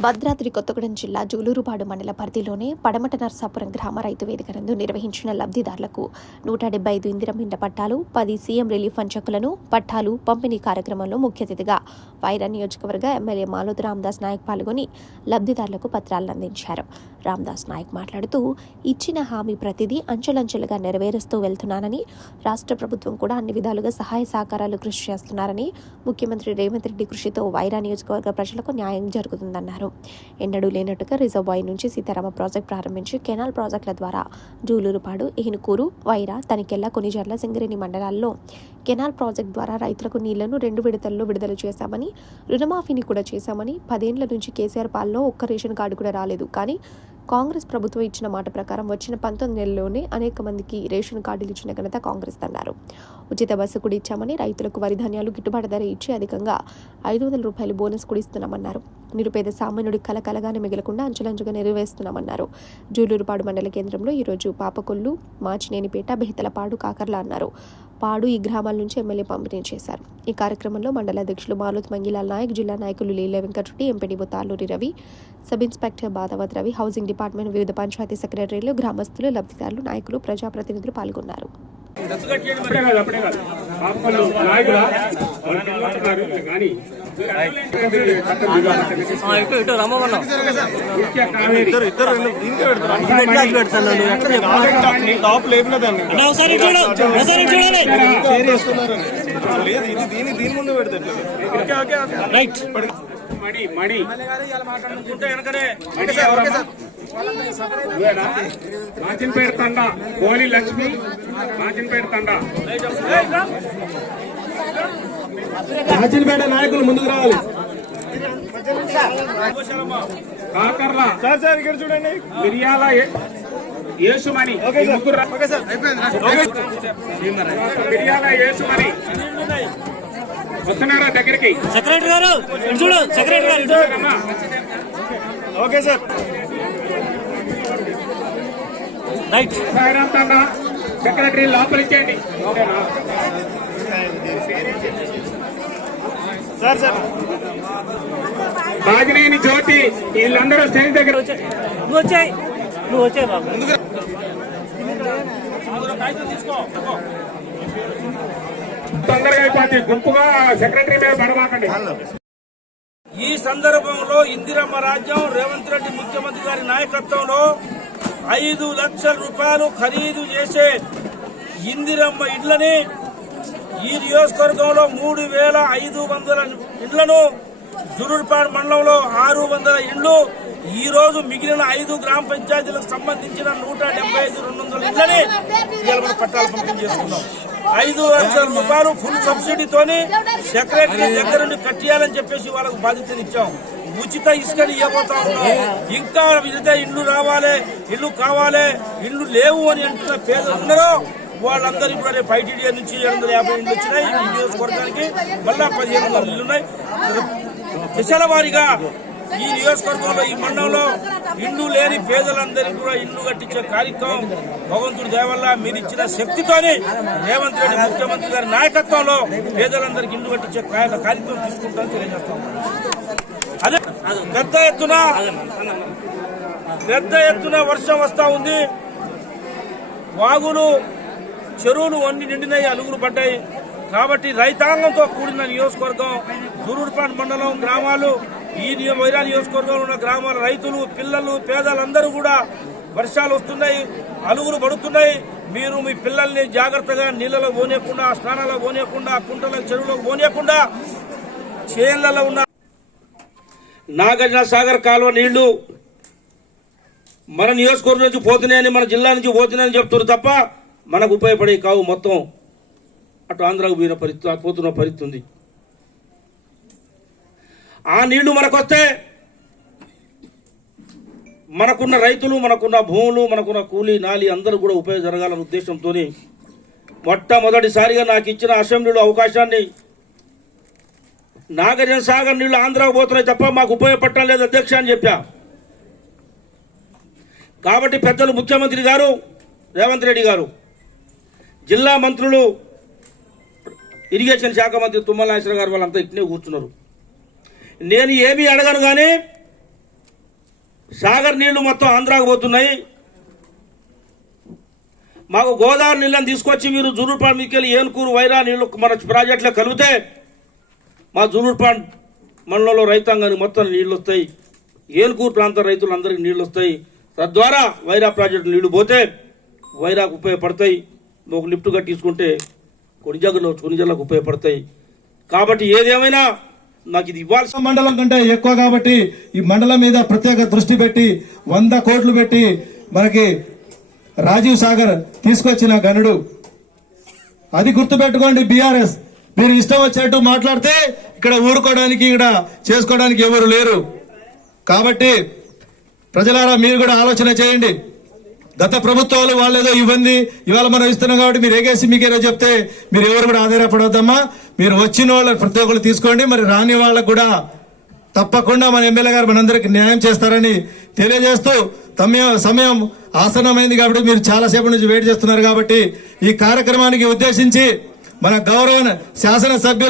భద్రాద్రి కొత్తగూడెం జిల్లా జూలూరుపాడు మండల పరిధిలోని పడమట నర్సాపురం గ్రామ రైతు వేదిక నందు నిర్వహించిన లబ్ధిదారులకు నూట డెబ్బై ఐదు ఇందిరం పట్టాలు పది సీఎం రిలీఫ్ ఫండ్ పట్టాలు పంపిణీ కార్యక్రమంలో ముఖ్య అతిథిగా వైరా నియోజకవర్గ ఎమ్మెల్యే మాలోద్ రామదాస్ నాయక్ పాల్గొని లబ్ధిదారులకు పత్రాలను అందించారు రామ్దాస్ నాయక్ మాట్లాడుతూ ఇచ్చిన హామీ ప్రతిదీ అంచెలంచెలుగా నెరవేరుస్తూ వెళ్తున్నానని రాష్ట్ర ప్రభుత్వం కూడా అన్ని విధాలుగా సహాయ సహకారాలు కృషి చేస్తున్నారని ముఖ్యమంత్రి రేవంత్ రెడ్డి కృషితో వైరా నియోజకవర్గ ప్రజలకు న్యాయం జరుగుతుందన్నారు. ఎన్నడూ లేనట్టుగా రిజర్వ్ బాయ్ నుంచి సీతారామ ప్రాజెక్ట్ ప్రారంభించి కెనాల్ ప్రాజెక్టుల ద్వారా జూలూరుపాడు ఏనుకూరు వైరా తనికెళ్ళ కొనిజర్ల సింగరేణి మండలాల్లో కెనాల్ ప్రాజెక్ట్ ద్వారా రైతులకు నీళ్ళను రెండు విడతల్లో విడుదల చేశామని రుణమాఫీని కూడా చేశామని పదేండ్ల నుంచి కేసీఆర్ పాలలో ఒక్క రేషన్ కార్డు కూడా రాలేదు. కానీ కాంగ్రెస్ ప్రభుత్వం ఇచ్చిన మాట ప్రకారం వచ్చిన పంతొమ్మిది నెలల్లోనే అనేక మందికి రేషన్ కార్డులు ఇచ్చిన ఘనత కాంగ్రెస్ అన్నారు. ఉచిత బస్సు కూడా ఇచ్చామని రైతులకు వరి ధాన్యాలు గిట్టుబాటు ధర ఇచ్చి అధికంగా ఐదు వందల రూపాయలు బోనస్ కూడా ఇస్తున్నామన్నారు. నిరుపేద సామాన్యుడి కల కలగానే మిగలకుండా అంచులంచుగా నెరవేరుస్తున్నామన్నారు. జూలూరుపాడు మండల కేంద్రంలో ఈరోజు పాపకొల్లు మాచినేనిపేట బెహితలపాడు కాకర్ల అన్నారు. పాడు ఈ గ్రామాల నుంచి ఎమ్మెల్యే పంపిణీ చేశారు. ఈ కార్యక్రమంలో మండల అధ్యక్షులు మాలోత్ మంగిలాల్ నాయక్ జిల్లా నాయకులు Leela Venkatreddy MPDO Taluri Ravi sub inspector Badavath Ravi housing department వివిధ పంచాయతీ సెక్రటరీలు గ్రామస్తులు లబ్ధిదారులు నాయకులు ప్రజాప్రతినిధులు పాల్గొన్నారు. అప్పుడే కాదు అప్పుడే కాదు. ఇద్దరు నాయకులా వాళ్ళు నిలబడుతున్నారు కానీ టాప్ లేదు ఇది దీని దీని ముందు రైట్ మడి మడి మాచిన్పేట తండ కోలి లక్ష్మి మాచిన్పేట తండ. రాజంపేట నాయకులు ముందుకు రావాలి. కాకర్ల సార్ సార్ ఇక్కడ చూడండి. మిరియాల యేసుమణి మిరియాల యేసుమణి. వస్తున్నారా దగ్గరికి? సెక్రటరీ గారు ఇటు చూడు సెక్రటరీ గారు. Okay sir. Right. Sairam secretary లోపలిచ్చేయండి. Sir Bajineni Jyothi వీళ్ళందరూ స్టేజ్ దగ్గర నువ్వు వచ్చాయి. నువ్వు వచ్చాయి బాబు. తొందరగా గుంపుగా సెక్రటరీ మీద పడమాకండి. ఈ సందర్భంలో ఇందిరమ్మ రాజ్యం రేవంత్ రెడ్డి ముఖ్యమంత్రి గారి నాయకత్వంలో ఐదు లక్షల రూపాయలు ఖరీదు చేసే ఇందిరమ్మ ఇళ్ళని ఈ నియోజకవర్గంలో మూడు వేల ఐదు వందల ఇండ్లను జురుపాడు మండలంలో ఆరు వందల ఇండ్లు ఈ రోజు మిగిలిన ఐదు గ్రామ పంచాయతీలకు సంబంధించిన నూట డెబ్బై ఐదు రెండు వందల ఇండ్లని ఇవాళ పట్టాలు పంపిణీ చేసుకున్నాం. ఐదు లక్షల రూపాయలు ఫుల్ సబ్సిడీతోని సెక్రటరీ దగ్గర నుండి కట్టియాలని చెప్పేసి వాళ్ళకు బాధ్యతలు ఇచ్చాం. ఉచిత ఇసుకని ఇవ్వబోతా ఉన్నాం. ఇంకా విజిత ఇల్లు రావాలి ఇల్లు కావాలి ఇల్లు లేవు అని అంటున్న పేదలు ఉన్నారో వాళ్ళందరూ ఇప్పుడు రేపు ఐటీడీఏ నుంచి ఏడు వందల యాభై ఇండ్లు వచ్చినాయి. ఈ నియోజకవర్గానికి మళ్ళా పదిహేను వందల ఇళ్ళు ఉన్నాయి. దశల వారీగా ఈ నియోజకవర్గంలో ఈ మండలంలో ఇండ్లు లేని పేదలందరికీ కూడా ఇండ్లు కట్టించే కార్యక్రమం భగవంతుడి దేవల్ల మీరు ఇచ్చిన శక్తితోని రేవంత్ రెడ్డి ముఖ్యమంత్రి గారి నాయకత్వంలో పేదలందరికీ ఇండ్లు కట్టించే కార్యక్రమం తీసుకుంటామని తెలియజేస్తాం అదే పెద్ద ఎత్తున పెద్ద ఎత్తున వర్షం వస్తా ఉంది. వాగులు చెరువులు అన్ని నిండినాయి అలుగులు పడ్డాయి. కాబట్టి రైతాంగంతో కూడిన నియోజకవర్గం జూరుడుపాడు మండలం గ్రామాలు ఈ వైరా నియోజకవర్గంలో ఉన్న గ్రామాల రైతులు పిల్లలు పేదలందరూ కూడా వర్షాలు వస్తున్నాయి అలుగులు పడుతున్నాయి. మీరు మీ పిల్లల్ని జాగ్రత్తగా నీళ్ళలో పోనీయకుండా స్నానాల్లో పోనీయకుండా కుంటల చెరువులో పోనీయకుండా చేళ్ళలో ఉన్న నాగార్జున సాగర్ కాలువ నీళ్ళు మన నియోజకవర్గం నుంచి పోతున్నాయని మన జిల్లా నుంచి పోతున్నాయని చెప్తున్నారు తప్ప మనకు ఉపయోగపడే కావు మొత్తం అటు ఆంధ్రాకు పోయిన పరిస్థితి పోతున్న పరిస్థితి ఉంది. ఆ నీళ్ళు మనకొస్తే మనకున్న రైతులు మనకున్న భూములు మనకున్న కూలీ నాలి అందరూ కూడా ఉపయోగ జరగాలన్న ఉద్దేశంతో మొట్టమొదటిసారిగా నాకు ఇచ్చిన అసెంబ్లీలో అవకాశాన్ని నాగార్జున సాగర్ నీళ్ళు ఆంధ్రాకు పోతున్నాయి తప్ప మాకు ఉపయోగపడటం లేదు అధ్యక్ష అని చెప్పా. కాబట్టి పెద్దలు ముఖ్యమంత్రి గారు రేవంత్ రెడ్డి గారు జిల్లా మంత్రులు ఇరిగేషన్ శాఖ మంత్రి తుమ్మల నాగేశ్వర గారు వాళ్ళంతా ఇట్నే కూర్చున్నారు. నేను ఏమీ అడగను కానీ సాగర్ నీళ్ళు మొత్తం ఆంధ్రాకు పోతున్నాయి. మాకు గోదావరి నీళ్ళని తీసుకొచ్చి మీరు జూలూరుపాడు మీకెళ్ళి ఏనుకూరు వైరా నీళ్ళు మన ప్రాజెక్టులో కలిపితే మా జూలూరుపాడు మండలంలో రైతాంగానికి మొత్తం నీళ్ళు వస్తాయి. ఏనుకూరు ప్రాంత రైతులందరికీ నీళ్ళు వస్తాయి. తద్వారా వైరా ప్రాజెక్టు నీళ్ళు పోతే వైరాకు ఉపయోగపడతాయి. ఒక లిఫ్ట్గా తీసుకుంటే కొనిజాగులో కొనిజల్లకు ఉపయోగపడతాయి. కాబట్టి ఏదేమైనా నాకు ఇది ఇవ్వాల్సి మండలం కంటే ఎక్కువ కాబట్టి ఈ మండలం మీద ప్రత్యేక దృష్టి పెట్టి వంద కోట్లు పెట్టి మనకి రాజీవ్ సాగర్ తీసుకొచ్చిన గనుడు. అది గుర్తుపెట్టుకోండి బీఆర్ఎస్. మీరు ఇష్టం వచ్చేట్టు మాట్లాడితే ఇక్కడ ఊరుకోవడానికి ఇక్కడ చేసుకోవడానికి ఎవరు లేరు. కాబట్టి ప్రజలారా మీరు కూడా ఆలోచన చేయండి. గత ప్రభుత్వాలు వాళ్ళేదో ఇవ్వండి ఇవాళ మనం ఇస్తున్నాం కాబట్టి మీరు ఏగేసి మీకేదో చెప్తే మీరు ఎవరు కూడా ఆధారపడవద్దమ్మా మీరు వచ్చిన వాళ్ళ ప్రతి ఒక్కరు తీసుకోండి మరి రాని వాళ్ళకు కూడా తప్పకుండా మన ఎమ్మెల్యే గారు మనందరికి న్యాయం చేస్తారని తెలియజేస్తూ తమ సమయం ఆసన్నమైంది కాబట్టి మీరు చాలాసేపు నుంచి వెయిట్ చేస్తున్నారు కాబట్టి ఈ కార్యక్రమానికి ఉద్దేశించి మన గౌరవ శాసనసభ్యులు